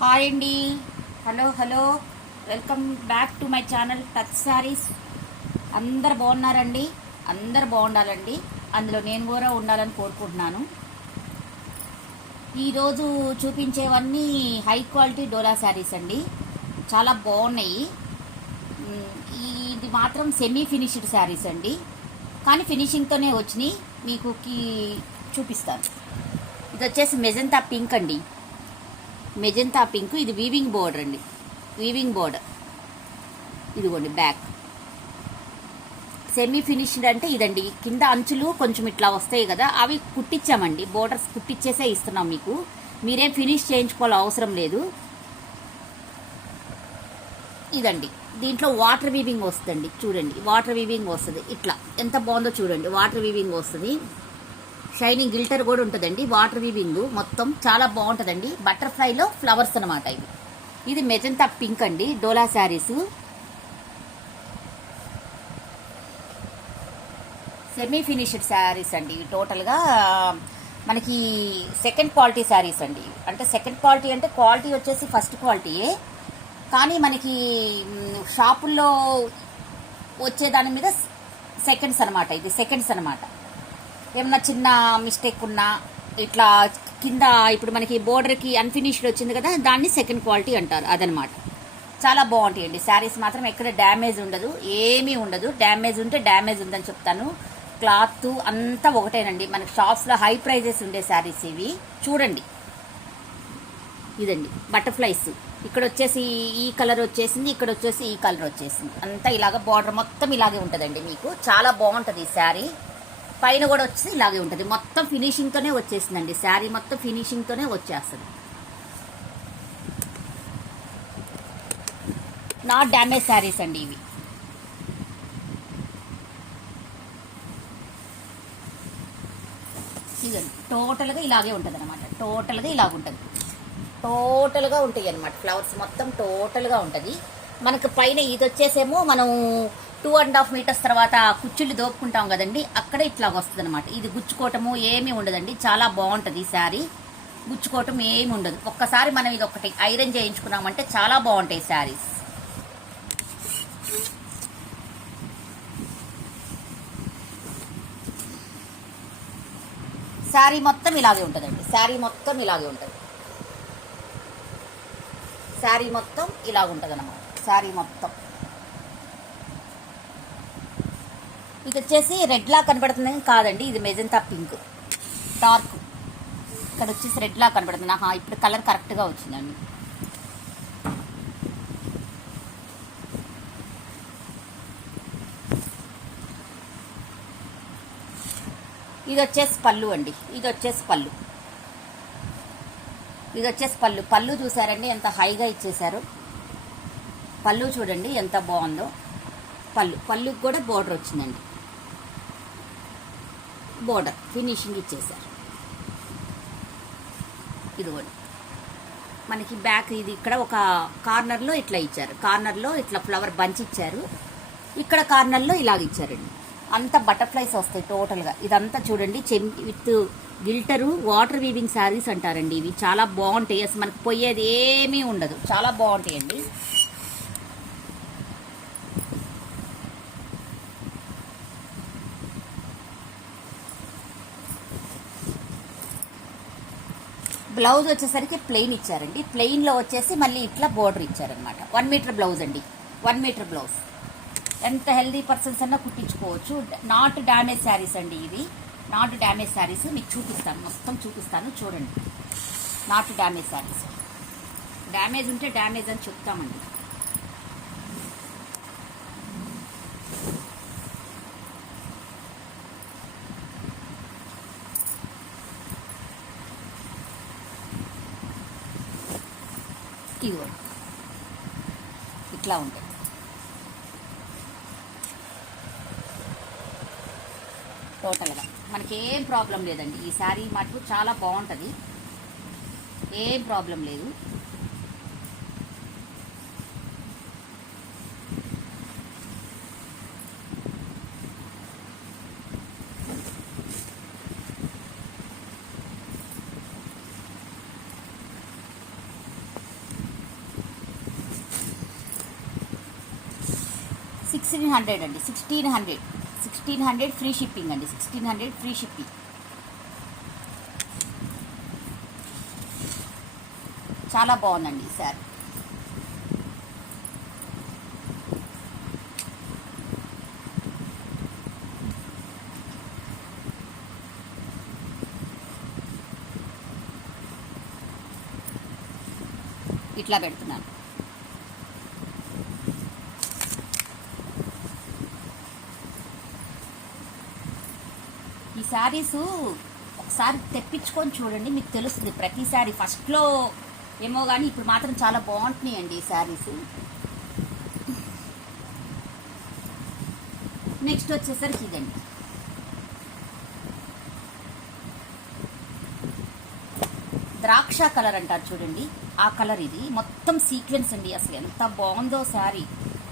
Hi అండి. Hello welcome back to my channel touch saris. అందరు బాగున్నారండి? అందరు బాగుండాలండి, అందులో నేను కూడా ఉండాలని కోరుకుంటున్నాను. ఈరోజు చూపించేవన్నీ హై క్వాలిటీ డోలా శారీస్ అండి, చాలా బాగున్నాయి. ఇది మాత్రం సెమీ ఫినిష్డ్ శారీస్ అండి, కానీ ఫినిషింగ్తోనే వచ్చినాయి. మీకు చూపిస్తాను. ఇది వచ్చేసి మెజంతా పింక్ అండి, మెజంతా పింక్. ఇది వీవింగ్ బోర్డర్ అండి, వీవింగ్ బోర్డర్. ఇదిగోండి బ్యాక్. సెమీ ఫినిష్డ్ అంటే ఇదండి. కింద అంచులు కొంచెం ఇట్లా వస్తాయి కదా, అవి కుట్టించామండి. బోర్డర్స్ కుట్టించేసే ఇస్తున్నాం మీకు, మీరేం ఫినిష్ చేయించుకోవాలి అవసరం లేదు. ఇదండి, దీంట్లో వాటర్ వీవింగ్ వస్తుందండి. చూడండి, వాటర్ వీవింగ్ వస్తుంది. ఇట్లా ఎంత బాగుందో చూడండి, వాటర్ వీవింగ్ వస్తుంది. షైనింగ్ గిల్టర్ కూడా ఉంటుందండి. వాటర్ వీవింగ్ మొత్తం చాలా బాగుంటుందండి. బటర్ఫ్లైలో ఫ్లవర్స్ అనమాట ఇవి. ఇది మెజంతా పింక్ అండి, డోలా శారీస్. సెమీ ఫినిష్డ్ శారీస్ అండి. టోటల్గా మనకి సెకండ్ క్వాలిటీ శారీస్ అండి. అంటే సెకండ్ క్వాలిటీ అంటే క్వాలిటీ వచ్చేసి ఫస్ట్ క్వాలిటీయే, కానీ మనకి షాపుల్లో వచ్చే దాని మీద సెకండ్స్ అనమాట. ఇది సెకండ్స్ అనమాట. ఏమన్నా చిన్న మిస్టేక్ ఉన్నా ఇట్లా కింద ఇప్పుడు మనకి బోర్డర్కి అన్ఫినిష్డ్ వచ్చింది కదా, దాన్ని సెకండ్ క్వాలిటీ అంటారు. అదనమాట. చాలా బాగుంటాయండి శారీస్ మాత్రం. ఎక్కడ డ్యామేజ్ ఉండదు, ఏమీ ఉండదు. డ్యామేజ్ ఉంటే డ్యామేజ్ ఉందని చెప్తాను. క్లాత్ అంతా ఒకటేనండి. మనకి షాప్స్లో హై ప్రైజెస్ ఉండే శారీస్ ఇవి. చూడండి, ఇదండి బటర్ఫ్లైస్. ఇక్కడ వచ్చేసి ఈ కలర్ వచ్చేసింది, ఇక్కడ వచ్చేసి ఈ కలర్ వచ్చేసింది. అంతా ఇలాగ బార్డర్ మొత్తం ఇలాగే ఉంటుందండి. మీకు చాలా బాగుంటుంది ఈ శారీ. పైన కూడా వచ్చి ఇలాగే ఉంటుంది. మొత్తం ఫినిషింగ్తోనే వచ్చేసిందండి శారీ, మొత్తం ఫినిషింగ్తోనే వచ్చేస్తుంది. నాట్ డ్యామేజ్ శారీస్ అండి ఇవి. ఇదండి, టోటల్గా ఇలాగే ఉంటుంది అనమాట. టోటల్గా ఇలాగుంటుంది, టోటల్గా ఉంటాయి అనమాట. ఫ్లవర్స్ మొత్తం టోటల్గా ఉంటుంది. మనకు పైన ఇది వచ్చేసేమో మనం 2.5 మీటర్స్ తర్వాత కుచ్చుళ్ళు దోపుకుంటాం కదండి, అక్కడ ఇట్లా వస్తుంది అనమాట. ఇది గుచ్చుకోవటము ఏమీ ఉండదండి. చాలా బాగుంటుంది ఈ శారీ. గుచ్చుకోవటం ఏమి ఉండదు. ఒక్కసారి మనం ఇది ఒకటి ఐరన్ చేయించుకున్నామంటే చాలా బాగుంటాయి శారీస్. శారీ మొత్తం ఇలాగే ఉంటుందండి. శారీ మొత్తం ఇలాగే ఉంటుంది. శారీ మొత్తం ఇలాగుంటుంది అన్నమాట. శారీ మొత్తం ఇది వచ్చేసి రెడ్ లా కనబడుతుంది కాదండి, ఇది మెజంతా పింక్ డార్క్. ఇక్కడ వచ్చేసి రెడ్ లా కనబడుతుంది. ఇప్పుడు కలర్ కరెక్ట్గా వచ్చిందండి. ఇది వచ్చేసి పళ్ళు అండి, ఇది వచ్చేసి పళ్ళు. ఇది వచ్చేసి పళ్ళు. పళ్ళు చూసారండి ఎంత హైగా ఇచ్చేసారు. పళ్ళు చూడండి ఎంత బాగుందో. పళ్ళుకి కూడా బోర్డర్ వచ్చిందండి. బోర్డర్ ఫినిషింగ్ ఇచ్చేసారు. ఇదిగోండి మనకి బ్యాక్. ఇది ఇక్కడ ఒక కార్నర్లో ఇట్లా ఇచ్చారు, కార్నర్లో ఇట్లా ఫ్లవర్ బంచ్ ఇచ్చారు. ఇక్కడ కార్నర్లో ఇలాగ ఇచ్చారండి. అంతా బటర్ఫ్లైస్ వస్తాయి టోటల్గా. ఇదంతా చూడండి విత్ గిల్టరు వాటర్ వీవింగ్ శారీస్ అంటారండి ఇవి. చాలా బాగుంటాయి. అసలు మనకు పోయేది ఏమీ ఉండదు. చాలా బాగుంటాయండి. బ్లౌజ్ వచ్చేసరికి ప్లెయిన్ ఇచ్చారండి. ప్లెయిన్లో వచ్చేసి మళ్ళీ ఇట్లా బోర్డర్ ఇచ్చారనమాట. 1 మీటర్ బ్లౌజ్ అండి, 1 మీటర్ బ్లౌజ్. ఎంత హెల్దీ పర్సన్స్ అన్నా కుట్టించుకోవచ్చు. నాట్ డ్యామేజ్ శారీస్ అండి ఇవి, నాట్ డ్యామేజ్ శారీస్. మీకు చూపిస్తాను, మొత్తం చూపిస్తాను చూడండి. Not damage saris. డ్యామేజ్ ఉంటే డ్యామేజ్ అని చెప్తామండి. ఇదిగోండి ఇట్లా ఉంటాయి. టోటల్గా మనకి ఏం ప్రాబ్లం లేదండి. ఈ శారీ మటుకు చాలా బాగుంటుంది, ఏం ప్రాబ్లం లేదు. 1600 అండి, 1600 ఫ్రీ షిప్పింగ్ అండి, 1600 ఫ్రీ షిప్పింగ్. చాలా బాగుందండి ఈ శారీ. ఇట్లా పెడుతున్నాను. ఈ శారీస్ ఒకసారి తెప్పించుకొని చూడండి, మీకు తెలుస్తుంది. ప్రతి శారీ ఫస్ట్లో ఏమో కానీ ఇప్పుడు మాత్రం చాలా బాగుంటున్నాయి అండి ఈ శారీస్. నెక్స్ట్ వచ్చేసరికి ఇదండి, ద్రాక్ష కలర్ అంటారు చూడండి, ఆ కలర్. ఇది మొత్తం సీక్వెన్స్ అండి, అసలు ఎంత బాగుందో శారీ.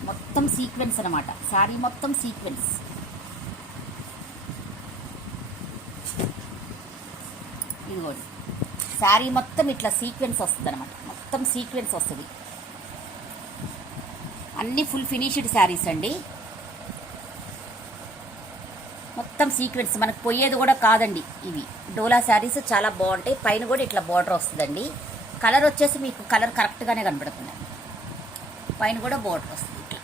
మొత్తం సీక్వెన్స్ అనమాట, శారీ మొత్తం సీక్వెన్స్. ఇదిగోండి, శారీ మొత్తం ఇట్లా సీక్వెన్స్ వస్తుంది అనమాట, మొత్తం సీక్వెన్స్ వస్తుంది. అన్నీ ఫుల్ ఫినిష్డ్ శారీస్ అండి, మొత్తం సీక్వెన్స్. మనకు పోయేది కూడా కాదండి. ఇవి డోలా శారీస్ చాలా బాగుంటాయి. పైన కూడా ఇట్లా బార్డర్ వస్తుందండి. కలర్ వచ్చేసి మీకు కలర్ కరెక్ట్గానే కనబడుతుంది. పైన కూడా బార్డర్ వస్తుంది ఇట్లా.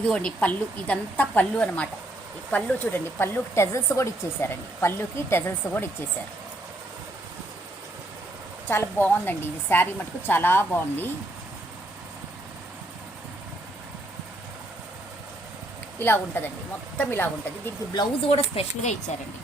ఇదిగోండి పళ్ళు, ఇదంతా పళ్ళు అనమాట. ఈ పళ్ళు చూడండి, పళ్ళుకి టెజల్స్ కూడా ఇచ్చేసారండి, పళ్ళుకి టెజల్స్ కూడా ఇచ్చేసారు. చాలా బాగుందండి ఇది శారీ మటుకు, చాలా బాగుంది. ఇలా ఉంటుందండి, మొత్తం ఇలా ఉంటుంది. దీనికి బ్లౌజ్ కూడా స్పెషల్గా ఇచ్చారండి.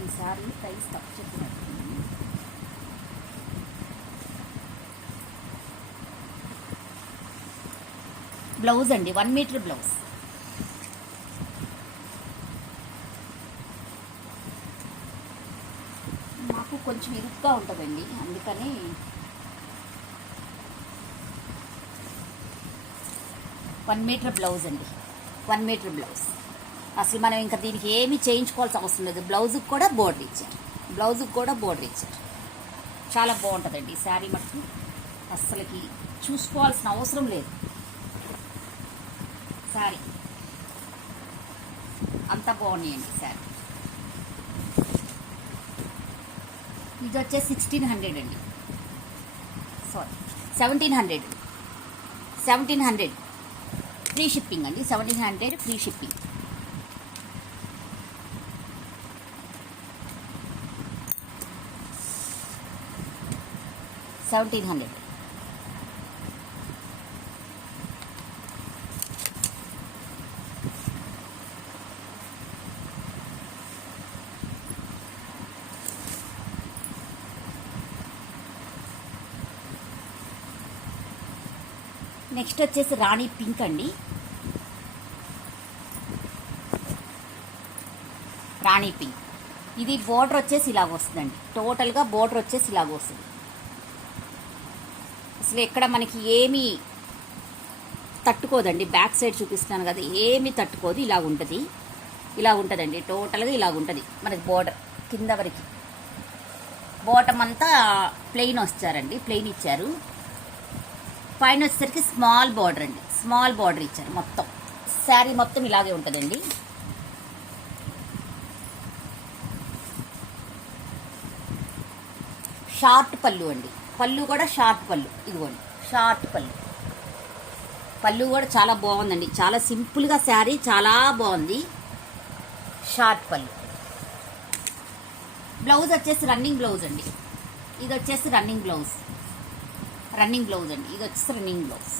ఈసారి ప్రైస్ తక్కువ చెప్పినట్టు. బ్లౌజ్ అండి, 1 మీటర్ బ్లౌజ్. మాకు కొంచెం ఇరుగ్గా ఉంటుందండి, అందుకని వన్ మీటర్ బ్లౌజ్ అండి, 1 మీటర్ బ్లౌజ్. అసలు మనం ఇంకా దీనికి ఏమీ చేయించుకోవాల్సిన అవసరం లేదు. బ్లౌజ్కి కూడా బోర్డర్ ఇచ్చారు, బ్లౌజ్కి కూడా బోర్డర్ ఇచ్చారు. చాలా బాగుంటుందండి ఈ శారీ మటుకు, అస్సలకి చూసుకోవాల్సిన అవసరం లేదు. శారీ అంత బాగున్నాయండి శారీ. ఇది వచ్చేసి 1600 అండి, సారీ 1700 ఫ్రీ షిప్పింగ్ అండి, 1700 ఫ్రీ షిప్పింగ్. నెక్స్ట్ వచ్చేసి రాణి పింక్ అండి, రాణి పింక్. ఇది బోర్డర్ వచ్చేసి ఇలాగ వస్తుందండి, టోటల్గా బోర్డర్ వచ్చేసి ఇలాగ వస్తుంది. అసలు ఎక్కడ మనకి ఏమీ తట్టుకోదండి. బ్యాక్ సైడ్ చూపిస్తున్నాను కదా, ఏమీ తట్టుకోదు. ఇలాగ ఉంటుంది, ఇలా ఉంటుందండి, టోటల్గా ఇలాగ ఉంటుంది మనకి బోర్డర్. కింద వరకు బాటమ్ అంతా ప్లెయిన్ వచ్చారండి, ప్లెయిన్ ఇచ్చారు. పైన వచ్చేసరికి స్మాల్ బార్డర్ అండి, స్మాల్ బార్డర్ ఇచ్చారు. మొత్తం శారీ మొత్తం ఇలాగే ఉంటుందండి. షార్ట్ పళ్ళు అండి, పళ్ళు కూడా షార్ట్ పళ్ళు. ఇదిగోండి షార్ట్ పళ్ళు, పళ్ళు కూడా చాలా బాగుందండి. చాలా సింపుల్గా శారీ చాలా బాగుంది. షార్ట్ పళ్ళు. బ్లౌజ్ వచ్చేసి రన్నింగ్ బ్లౌజ్ అండి. ఇది వచ్చేసి రన్నింగ్ బ్లౌజ్, రన్నింగ్ బ్లౌజ్ అండి. ఇది వచ్చేసి రన్నింగ్ బ్లౌజ్.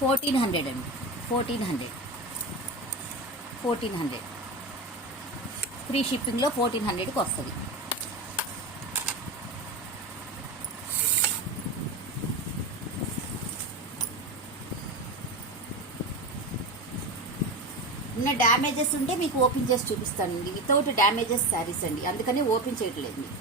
$1400 అండి, 1400 ఫ్రీ షిప్పింగ్లో 1400కి వస్తుంది. ఉన్న డ్యామేజెస్ ఉంటే మీకు ఓపెన్ చేసి చూపిస్తానండి. వితౌట్ డ్యామేజెస్ శారీస్ అండి, అందుకని ఓపెన్ చేయట్లేదు మీకు.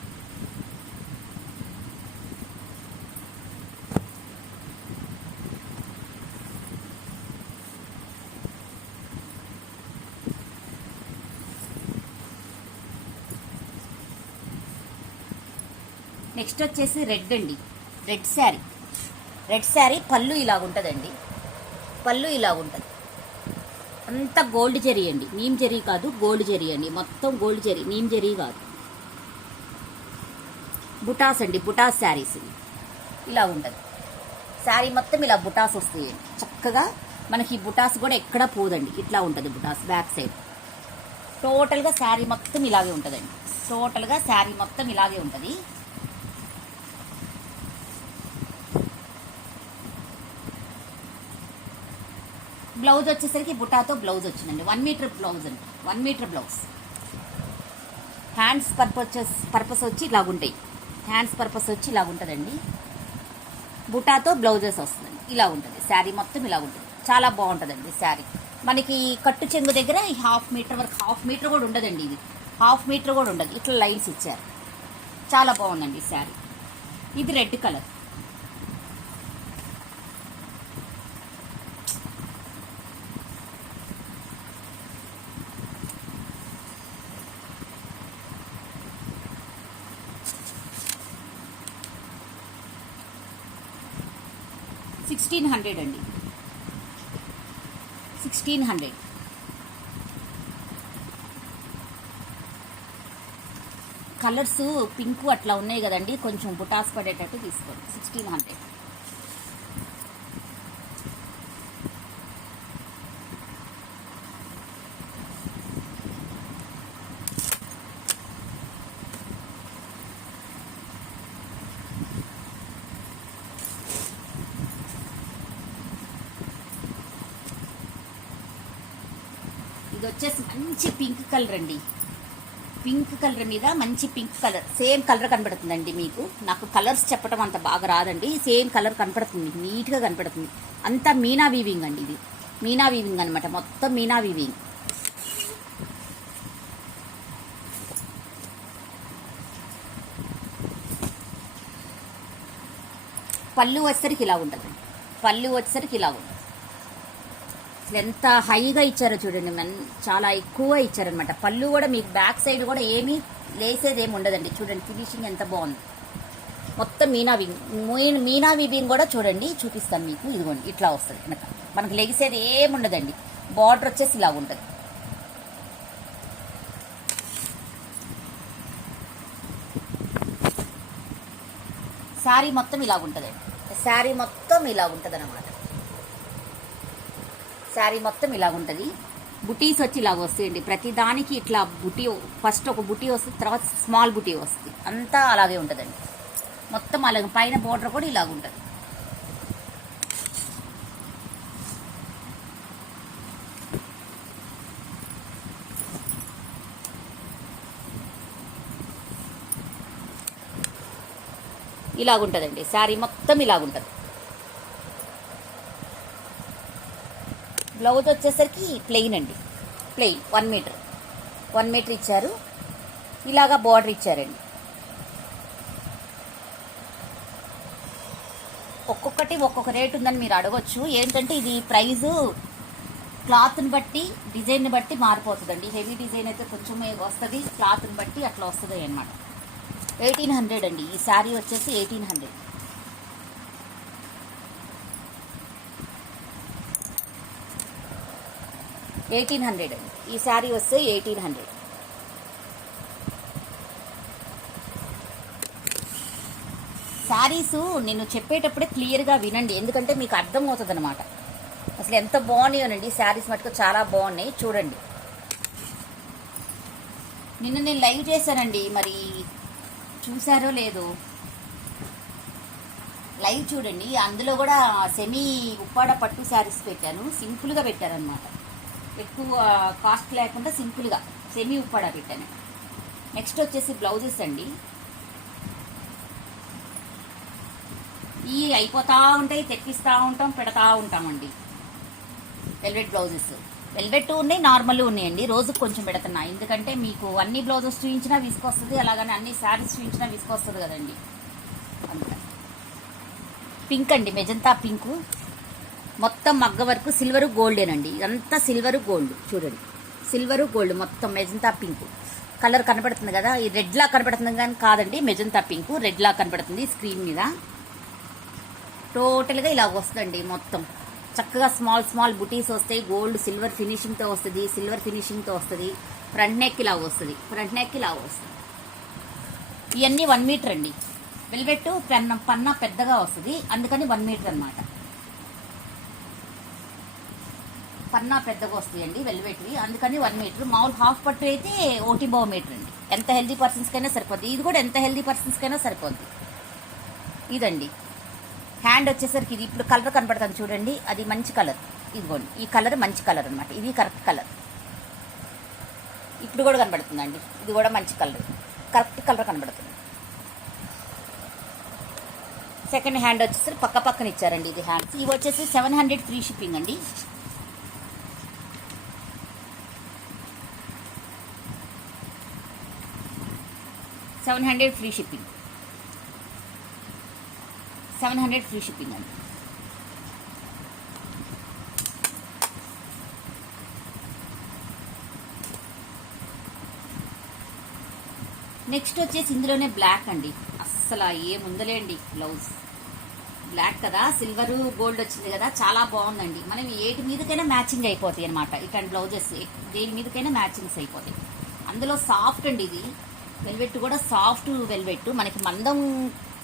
నెక్స్ట్ వచ్చేసి రెడ్ అండి, రెడ్ శారీ. రెడ్ శారీ పళ్ళు ఇలాగుంటుందండి, పళ్ళు ఇలాగుంటుంది. అంతా గోల్డ్ జరీ అండి, నీమ్ జరీ కాదు, గోల్డ్ జరీ అండి, మొత్తం గోల్డ్ జరీ, నీమ్ జరీ కాదు. బుటాస్ అండి, బుటాస్ శారీస్ ఇలా ఉంటుంది. శారీ మొత్తం ఇలా బుటాస్ వస్తాయండి చక్కగా. మనకి ఈ బుటాస్ కూడా ఎక్కడ పోదండి, ఇట్లా ఉంటుంది బుటాస్ బ్యాక్ సైడ్. టోటల్గా శారీ మొత్తం ఇలాగే ఉంటుందండి, టోటల్గా శారీ మొత్తం ఇలాగే ఉంటుంది. బ్లౌజ్ వచ్చేసరికి బుటాతో బ్లౌజ్ వచ్చిందండి, 1 మీటర్ బ్లౌజ్ అండి, 1 మీటర్ బ్లౌజ్. హ్యాండ్స్ పర్పస్ వచ్చి ఇలాగుంటాయి, హ్యాండ్స్ పర్పస్ వచ్చి ఇలాగుంటుందండి. బుటాతో బ్లౌజెస్ వస్తుందండి, ఇలా ఉంటుంది శారీ మొత్తం ఇలా ఉంటుంది. చాలా బాగుంటుందండి శారీ. మనకి కట్టు చెంగు దగ్గర 1/2 మీటర్ వరకు, 1/2 మీటర్ కూడా ఉండదండి, ఇది 1/2 మీటర్ కూడా ఉండదు, ఇట్లా లైన్స్ ఇచ్చారు. చాలా బాగుందండి శారీ. ఇది రెడ్ కలర్. $1600 అండి, 1600. కలర్స్ పింక్ అట్లా ఉన్నాయి కదండి, కొంచెం బుటాస్ పడేటట్టు తీసుకోండి. 1600. ఇది వచ్చేసి మంచి పింక్ కలర్ అండి, పింక్ కలర్ మీద మంచి పింక్ కలర్, సేమ్ కలర్ కనపడుతుందండి మీకు. నాకు కలర్స్ చెప్పడం అంత బాగా రాదండి, సేమ్ కలర్ కనపడుతుంది, నీట్గా కనపడుతుంది. అంతా మీనా వీవింగ్ అండి, ఇది మీనా వీవింగ్ అనమాట, మొత్తం మీనా వీవింగ్. పళ్ళు వచ్చేసరికి ఇలా ఉంటుంది, పళ్ళు వచ్చేసరికి ఇలా ఉంటుంది. ఎంత హైగా ఇచ్చారో చూడండి, చాలా ఎక్కువ ఇచ్చారనమాట. పళ్ళు కూడా మీకు బ్యాక్ సైడ్ కూడా ఏమీ లేసేది ఏమి ఉండదండి. చూడండి ఫినిషింగ్ ఎంత బాగుంది, మొత్తం మీనా వీవింగ్. మీనా వీవింగ్ కూడా చూడండి, చూపిస్తాను మీకు. ఇదిగోండి ఇట్లా వస్తుంది వెనక, మనకు లెగిసేది ఏమి ఉండదండి. బార్డర్ వచ్చేసి ఇలా ఉంటుంది. శారీ మొత్తం ఇలా ఉంటుందండి, శారీ మొత్తం ఇలా ఉంటుంది అన్నమాట. శారీ మొత్తం ఇలా ఉంటుంది. బుటీస్ వచ్చి ఇలాగ వస్తాయండి ప్రతి దానికి. ఇట్లా బుటీ, ఫస్ట్ ఒక బుటీ వస్తుంది, తర్వాత స్మాల్ బుటీ వస్తుంది, అంతా అలాగే ఉంటుందండి మొత్తం. అలాగే పైన బోర్డర్ కూడా ఇలాగ ఉంటుంది. ఇలాగుంటుందండి శారీ మొత్తం ఇలాగుంటుంది. బ్లౌజ్ వచ్చేసరికి ప్లెయిన్ అండి, ప్లెయిన్ 1 మీటర్, 1 మీటర్ ఇచ్చారు. ఇలాగా బార్డర్ ఇచ్చారండి. ఒక్కొక్కటి ఒక్కొక్క రేట్ ఉందని మీరు అడగొచ్చు. ఏంటంటే ఇది ప్రైజు క్లాత్ని బట్టి, డిజైన్ని బట్టి మారిపోతుందండి. హెవీ డిజైన్ అయితే కొంచెం వస్తుంది, క్లాత్ని బట్టి అట్లా వస్తుంది అనమాట. 1800 అండి ఈ శారీ వచ్చేసి 1800. అండి ఈ శారీ వస్తే 1800. శారీస్ నేను చెప్పేటప్పుడే క్లియర్గా వినండి, ఎందుకంటే మీకు అర్థం అవుతుంది అనమాట. అసలు ఎంత బాగున్నాయోనండి శారీస్, మటుకు చాలా బాగున్నాయి. చూడండి, నిన్న నేను లైవ్ చేశానండి, మరి చూసారో లేదో లైవ్ చూడండి. అందులో కూడా సెమీ ఉప్పాడ పట్టు శారీస్ పెట్టాను, సింపుల్గా పెట్టారనమాట. ఎక్కువ కాస్ట్ లేకుండా సింపుల్గా సెమీ ఉప్పాడ పెట్టాను. నెక్స్ట్ వచ్చేసి బ్లౌజెస్ అండి. ఈ అయిపోతూ ఉంటాయి, తెప్పిస్తూ ఉంటాం, పెడతా ఉంటామండి. వెల్వెట్ బ్లౌజెస్, వెల్వెట్ ఉన్నాయి, నార్మల్ ఉన్నాయండి. రోజుకు కొంచెం పెడుతున్నా, ఎందుకంటే మీకు అన్ని బ్లౌజెస్ చూపించినా విసుకొస్తుంది, అలాగని అన్ని శారీస్ చూపించినా విసుకొస్తుంది కదండి. అందుకని పింక్ అండి, మెజంతా పింక్, మొత్తం మగ్గ వరకు సిల్వరు గోల్డేనండి. ఇదంతా సిల్వరు గోల్డ్ చూడండి, సిల్వరు గోల్డ్ మొత్తం మెజంతా పింక్ కలర్ కనపడుతుంది కదా. ఈ రెడ్ లా కనపడుతుంది కానీ కాదండి, మెజంతా పింక్ రెడ్ లా కనపడుతుంది స్క్రీన్ మీద. టోటల్గా ఇలా వస్తుందండి మొత్తం. చక్కగా స్మాల్ స్మాల్ బుటీస్ వస్తాయి, గోల్డ్ సిల్వర్ ఫినిషింగ్తో వస్తుంది, సిల్వర్ ఫినిషింగ్తో వస్తుంది. ఫ్రంట్ నెక్ ఇలా వస్తుంది, ఫ్రంట్ నెక్ ఇలా వస్తుంది. ఇవన్నీ 1 మీటర్ అండి. వెల్వెట్ పన్నా పెద్దగా వస్తుంది, అందుకని 1 మీటర్ అనమాట. పన్నా పెద్దగా వస్తాయి అండి వెల్వెట్వి, అందుకని 1 మీటర్. మామూలు హాఫ్ పట్టు అయితే 1.5 మీటర్ అండి. ఎంత హెల్దీ పర్సన్స్కైనా సరిపోద్ది, ఇది కూడా ఎంత హెల్దీ పర్సన్స్కైనా సరిపోద్ది. ఇదండి హ్యాండ్ వచ్చేసరికి ఇది ఇప్పుడు కలర్ కనపడుతుంది చూడండి, అది మంచి కలర్. ఇదిగోండి ఈ కలర్ మంచి కలర్ అనమాట, ఇది కరెక్ట్ కలర్. ఇప్పుడు కూడా కనబడుతుందండి, ఇది కూడా మంచి కలర్, కరెక్ట్ కలర్ కనబడుతుంది. సెకండ్ హ్యాండ్ వచ్చేసరికి పక్క పక్కన ఇచ్చారండి ఇది హ్యాండ్స్. ఇవి వచ్చేసి 700 ఫ్రీ షిప్పింగ్ అండి. $700 ఫ్రీ షిప్పింగ్, 700 ఫ్రీ షిప్పింగ్ అండి. నెక్స్ట్ వచ్చేసి ఇందులోనే బ్లాక్ అండి, అస్సలు ఏముందలేండి బ్లౌజ్. బ్లాక్ కదా, సిల్వర్ గోల్డ్ వచ్చింది కదా, చాలా బాగుందండి. మనం ఏటి మీదకైనా మ్యాచింగ్ అయిపోతాయి అనమాట. ఇట్లాంటి బ్లౌజెస్ దేని మీదకైనా మ్యాచింగ్స్ అయిపోతాయి. అందులో సాఫ్ట్ అండి, ఇది వెల్వెట్ కూడా సాఫ్ట్ వెల్వెట్, మనకి మందం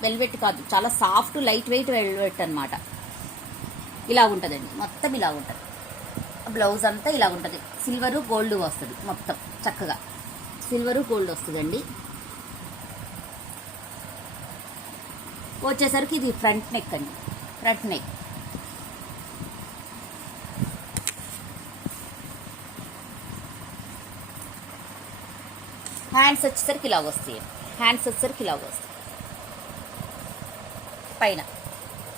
వెల్వెట్ కాదు, చాలా సాఫ్ట్ లైట్ వెయిట్ వెల్వెట్ అనమాట. ఇలా ఉంటుందండి, మొత్తం ఇలా ఉంటుంది. బ్లౌజ్ అంతా ఇలా ఉంటుంది, సిల్వరు గోల్డ్ వస్తుంది మొత్తం చక్కగా, సిల్వరు గోల్డ్ వస్తుందండి. వచ్చేసరికి ఇది ఫ్రంట్ నెక్ అండి, ఫ్రంట్ నెక్. హ్యాండ్స్ వచ్చేసరికి ఇలా వస్తాయి, హ్యాండ్స్ వచ్చేసరికి ఇలా వస్తాయి. పైన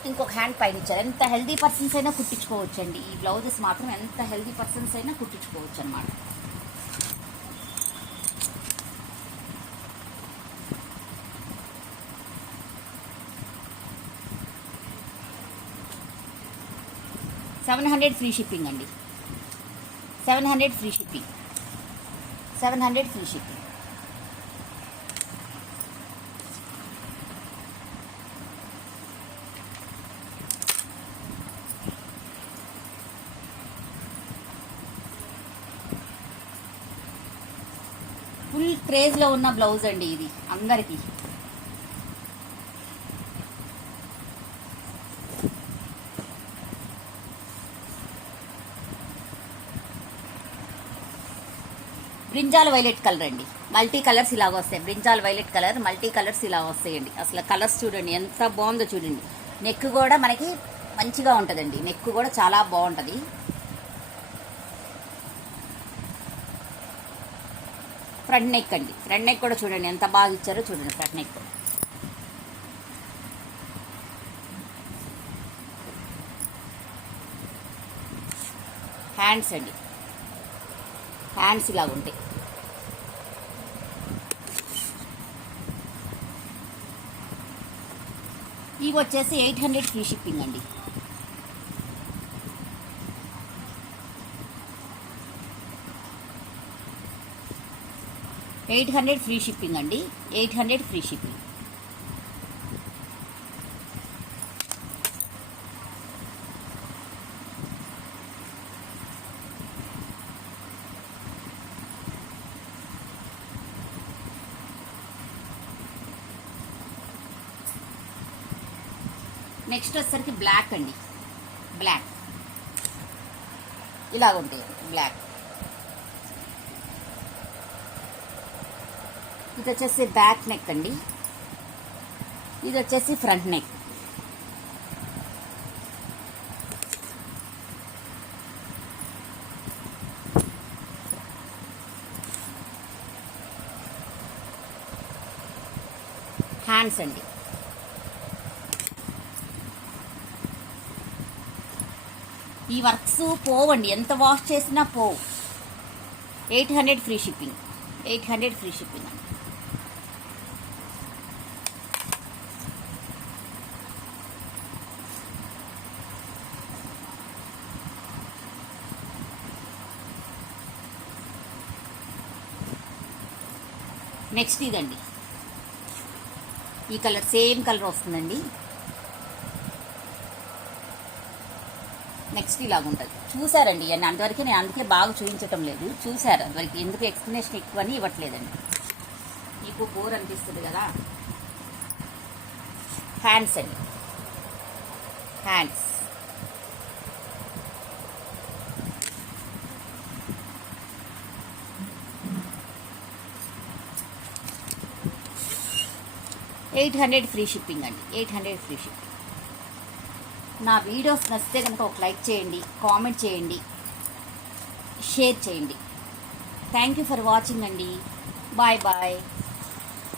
ఇంకొక హ్యాండ్ పైన ఇచ్చారు. ఎంత హెల్దీ పర్సన్స్ అయినా కుట్టించుకోవచ్చు అండి ఈ బ్లౌజెస్ మాత్రం, ఎంత హెల్దీ పర్సన్స్ అయినా కుట్టించుకోవచ్చు అనమాట. $700 ఫ్రీ షిప్పింగ్ అండి, 700 free shipping, 700 free shipping. Full క్రేజ్లో ఉన్న బ్లౌజ్ అండి ఇది అందరికీ. బ్రింజాల్ వైలెట్ కలర్ అండి, మల్టీ కలర్స్ ఇలాగ వస్తాయి. Brinjal violet colour, multi colours ఇలా వస్తాయండి. అసలు కలర్స్ చూడండి ఎంత బాగుందో చూడండి. నెక్ కూడా మనకి మంచిగా ఉంటుందండి, నెక్ కూడా చాలా బాగుంటుంది. ఫ్రంట్ నెక్ అండి, ఫ్రంట్ నెక్ కూడా చూడండి ఎంత బాగా ఇచ్చారో చూడండి. ఫ్రంట్ నెక్ హ్యాండ్స్ అండి, హ్యాండ్స్ ఇలా ఉంటాయి. ఇవి వచ్చేసి 800 ఫ్రీ షిప్పింగ్ అండి. $800 ఫ్రీ షిప్పింగ్ అండి, 800 ఫ్రీ షిప్పింగ్. నెక్స్ట్ వచ్చేసరికి బ్లాక్ అండి, బ్లాక్ ఇలా ఉంటాయి బ్లాక్. ఇది వచ్చేసి బ్యాక్ నెక్ అండి, ఇది వచ్చేసి ఫ్రంట్ నెక్. హ్యాండ్స్ అండి, ఈ వర్క్స్ పోవండి, ఎంత వాష్ చేసినా పోవు. 800 ఫ్రీ షిప్పింగ్, 800 ఫ్రీ షిప్పింగ్ అండి. నెక్స్ట్ ఇదండి, ఈ కలర్ సేమ్ కలర్ వస్తుందండి. నెక్స్ట్ ఇలాగుంటుంది. చూసారండి అని అంతవరకు నేను అందుకే బాగా చూపించటం లేదు. చూసారు అంతవరకు, ఎందుకు ఎక్స్ప్లెనేషన్ ఎక్కువ అని ఇవ్వట్లేదండి, మీకు బోర్ అనిపిస్తుంది కదా. హ్యాండ్స్ అండి, హ్యాండ్స్ $800 ఫ్రీ షిప్పింగ్ అండి, 800 ఫ్రీ షిప్పింగ్. నా వీడియోస్ నచ్చితే కనుక ఒక లైక్ చేయండి, కామెంట్ చేయండి, షేర్ చేయండి. థ్యాంక్ యూ ఫర్ వాచింగ్ అండి. Bye bye.